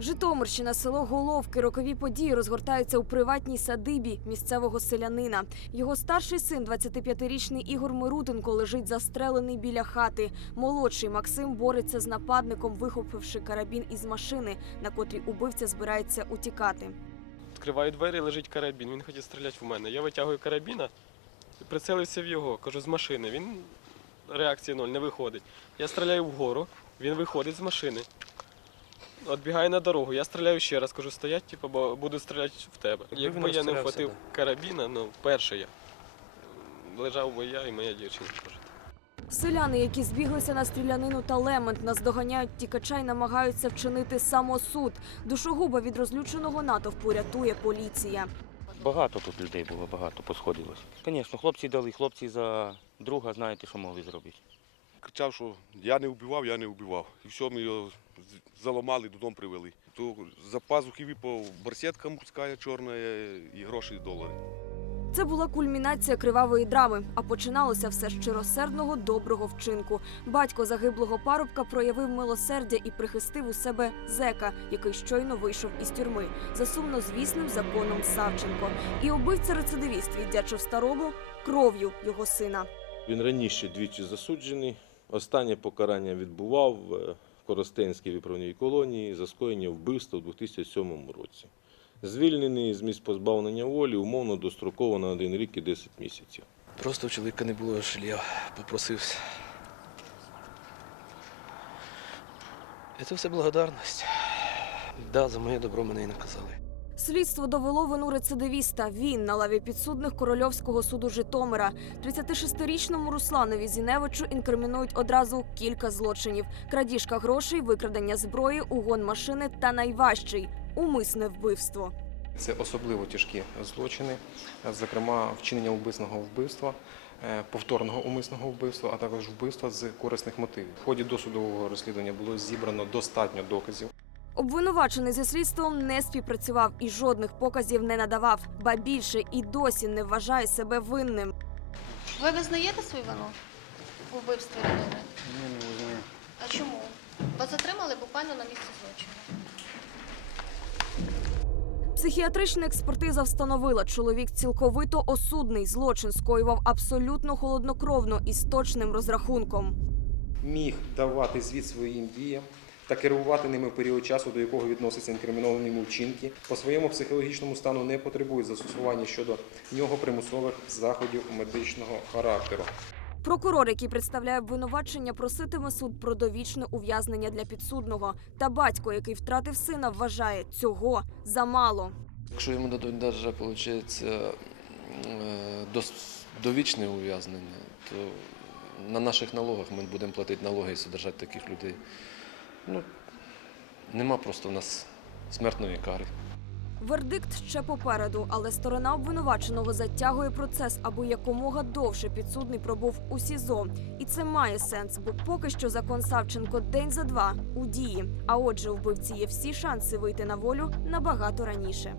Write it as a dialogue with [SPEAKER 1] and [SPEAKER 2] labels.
[SPEAKER 1] Житомирщина, село Головки. Рокові події розгортаються у приватній садибі місцевого селянина. Його старший син, 25-річний Ігор Мирутенко, лежить застрелений біля хати. Молодший Максим бореться з нападником, вихопивши карабін із машини, на котрій убивця збирається утікати.
[SPEAKER 2] Відкриваю двері, лежить карабін. Він хотів стріляти в мене. Я витягую карабіна, прицілився в його, кажу, з машини. Він реакції ноль, не виходить. Я стріляю вгору, він виходить з машини. Відбігає на дорогу, я стріляю ще раз, кажу, стоять, типу, бо буду стріляти в тебе.
[SPEAKER 3] Якби
[SPEAKER 2] Якби я не
[SPEAKER 3] розстрілявся,
[SPEAKER 2] вхватив карабіна, ну, перший я. Лежав би я і моя дівчина теж.
[SPEAKER 1] Селяни, які збіглися на стрілянину та лемент, наздоганяють тікача й намагаються вчинити самосуд. Душогуба від розлюченого натовпу рятує поліція.
[SPEAKER 3] Багато тут людей було, багато посходилось. Звісно, хлопці дали, хлопці за друга, знаєте, що могли зробити.
[SPEAKER 4] кричав, що я не вбивав, я не вбивав. І все, ми його заламали, додому привели. То за пазухи випав барсетка мужська чорна і гроші і долари.
[SPEAKER 1] Це була кульмінація кривавої драми, а починалося все з щиросердного доброго вчинку. Батько загиблого парубка проявив милосердя і прихистив у себе зека, який щойно вийшов із тюрми за сумнозвісним законом Савченко. І убивця рецидивіст віддячив старому кров'ю його сина.
[SPEAKER 5] Він раніше двічі засуджений. Останнє покарання відбував в Коростенській виправній колонії за скоєння вбивства у 2007 році. Звільнений з місць позбавлення волі умовно достроково на один рік і 10 місяців.
[SPEAKER 6] Просто у чоловіка не було жилья, попросився. Це все благодарність. Да, за моє добро мене і наказали.
[SPEAKER 1] Слідство довело вину рецидивіста. Він на лаві підсудних Корольовського суду Житомира. 36-річному Русланові Зіневичу інкримінують одразу кілька злочинів: крадіжка грошей, викрадення зброї, угон машини та найважчий умисне вбивство.
[SPEAKER 7] Це особливо тяжкі злочини, зокрема вчинення умисного вбивства, е, повторного умисного вбивства, а також вбивства з корисних мотивів. В ході досудового розслідування було зібрано достатньо доказів.
[SPEAKER 1] Обвинувачений зі слідством не співпрацював і жодних показів не надавав, ба більше і досі не вважає себе винним.
[SPEAKER 8] Ви визнаєте свою вину у вбивстві людини?
[SPEAKER 9] Ні, не визнаю.
[SPEAKER 8] А чому? Вас затримали буквально на місці злочину.
[SPEAKER 1] Психіатрична експертиза встановила, чоловік цілковито осудний злочин скоював абсолютно холоднокровно і з точним розрахунком.
[SPEAKER 7] Міг давати звіт своїм діям та керувати ними в період часу, до якого відносяться інкриміновані йому вчинки. По своєму психологічному стану не потребують застосування щодо нього примусових заходів медичного характеру.
[SPEAKER 1] Прокурор, який представляє обвинувачення, проситиме суд про довічне ув'язнення для підсудного. Та батько, який втратив сина, вважає цього замало.
[SPEAKER 6] Якщо йому дадуть навіть, виходить, довічне ув'язнення, то на наших налогах ми будемо платити налоги і содержати таких людей. Ну, нема просто в нас смертної кари.
[SPEAKER 1] Вердикт ще попереду, але сторона обвинуваченого затягує процес, аби якомога довше підсудний пробув у СІЗО. І це має сенс, бо поки що закон Савченко день за два у дії. А отже, вбивці є всі шанси вийти на волю набагато раніше.